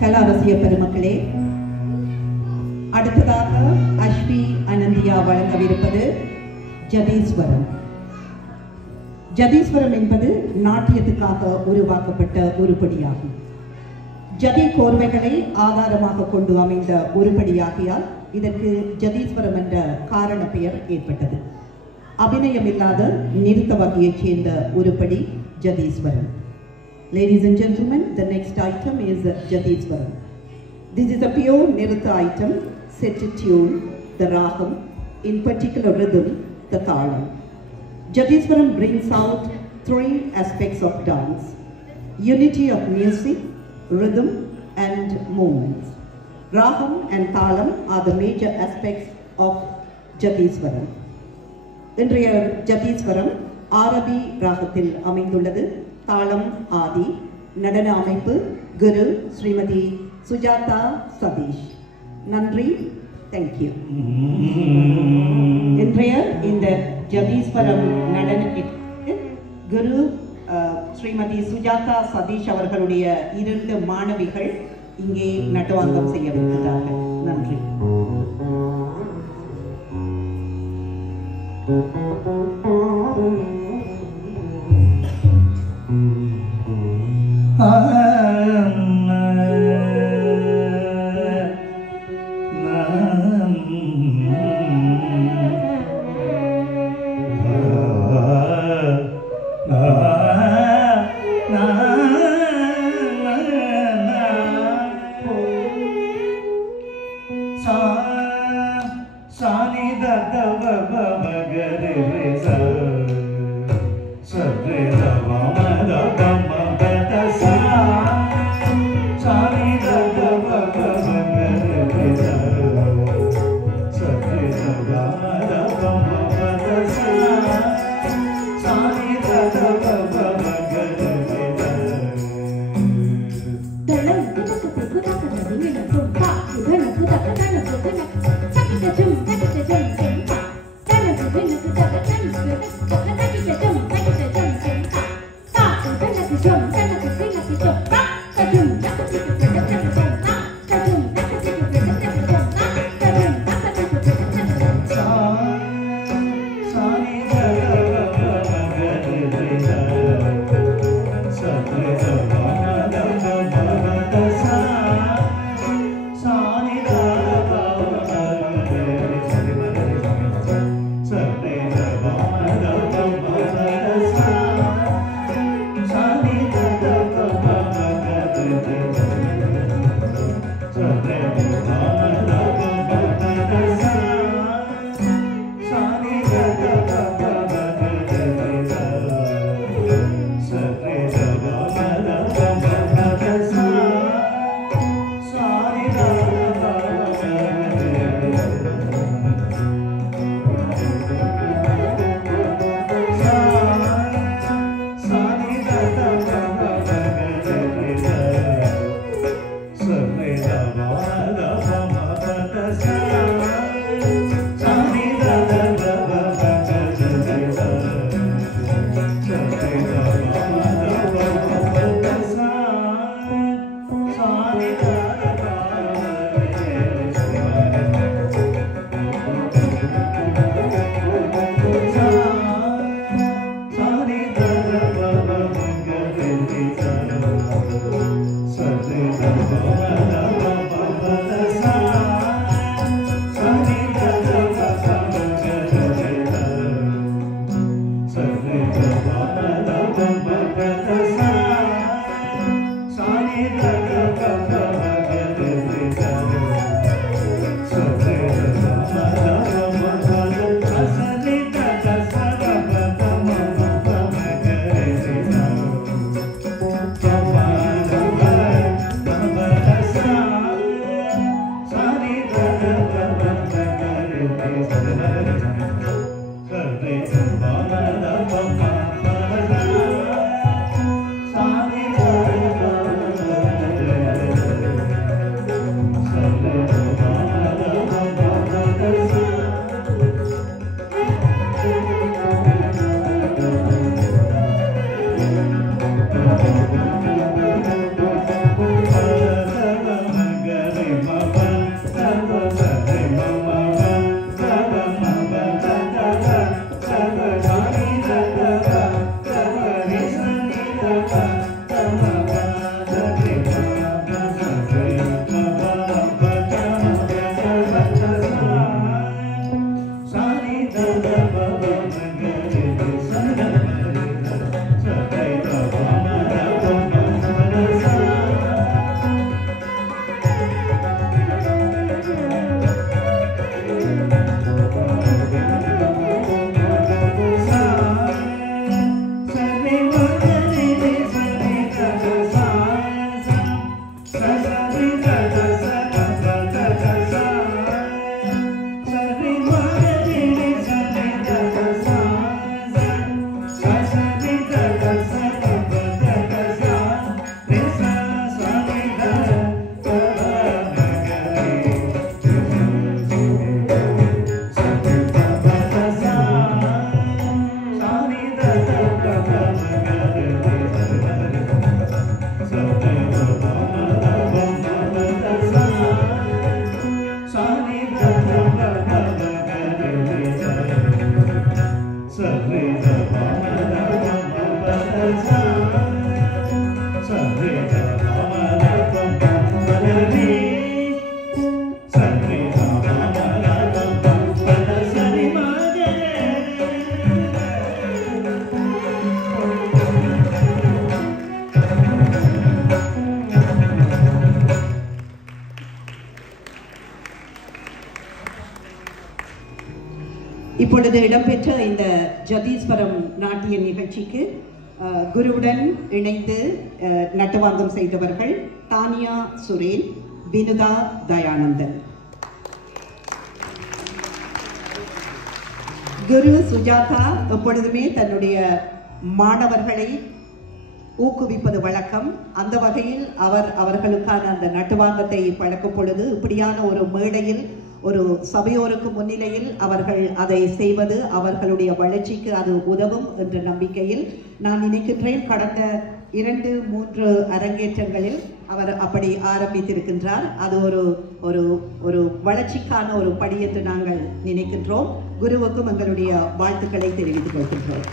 கலாரசிய பெருமக்களே, அடுத்ததாக அஸ்வி அனந்தியா வழங்கவிருப்பது ஜதீஸ்வரம். ஜதீஸ்வரம் என்பது நாட்டியத்துக்காக உருவாக்கப்பட்ட உருப்படியாகும். ஜதி கோர்வைகளை ஆதாரமாக கொண்டு அமைந்த உருப்படியாகியால் இதற்கு ஜதீஸ்வரம் என்ற காரண பெயர் ஏற்பட்டது. அபிநயமில்லாத நிறுத்த வகையைச் சேர்ந்த உருப்படி jatiswaram. Ladies and gentlemen, the next item is Jadiswaram. This is a pure nirutha item set to tune, the raham, in particular rhythm, the talam. Jadiswaram brings out three aspects of dance: unity of music, rhythm and movements. Raham and talam are the major aspects of Jadiswaram. இன்றைய ஜதீஸ்வரம் ஆரபி ராகத்தில் அமைந்துள்ளது. தாளம் ஆதி. நடன அமைப்பு குரு ஸ்ரீமதி சுஜாதா சதீஷ். நன்றி. Thank you. இன்றைய இந்த ஜதீஸ்வரம் நடனத்திற்கு குரு ஸ்ரீமதி சுஜாதா சதீஷ் அவர்களுடைய 2 மாணவிகள் இங்கே நட்டுவாங்கம் செய்யவிருக்கிறார்கள். நன்றி. இப்பொழுது இடம்பெற்ற இந்த ஜதீஸ்வரம் நாட்டிய நிகழ்ச்சிக்கு குருவுடன் இணைந்து நட்டுவாங்கம் செய்தவர்கள் தானியா சுரேன், வினுதா தயானந்தன். குரு சுஜாதா எப்பொழுதுமே தன்னுடைய மாணவர்களை ஊக்குவிப்பது வழக்கம். அந்த வகையில் அவர்களுக்கான அந்த நட்டுவாங்கத்தை பழக்கும் பொழுது இப்படியான ஒரு மேடையில் ஒரு சபையோருக்கு முன்னிலையில் அவர்கள் அதை செய்வது அவர்களுடைய வளர்ச்சிக்கு அது உதவும் என்ற நம்பிக்கையில் நான் நினைக்கின்றேன் கடந்த 2-3 அரங்கேற்றங்களில் அவர் அப்படி ஆரம்பித்திருக்கின்றார். அது ஒரு வளர்ச்சிக்கான ஒரு படி என்று நாங்கள் நினைக்கின்றோம். குருவுக்கும் எங்களுடைய வாழ்த்துக்களை தெரிவித்துக் கொள்கின்றோம்.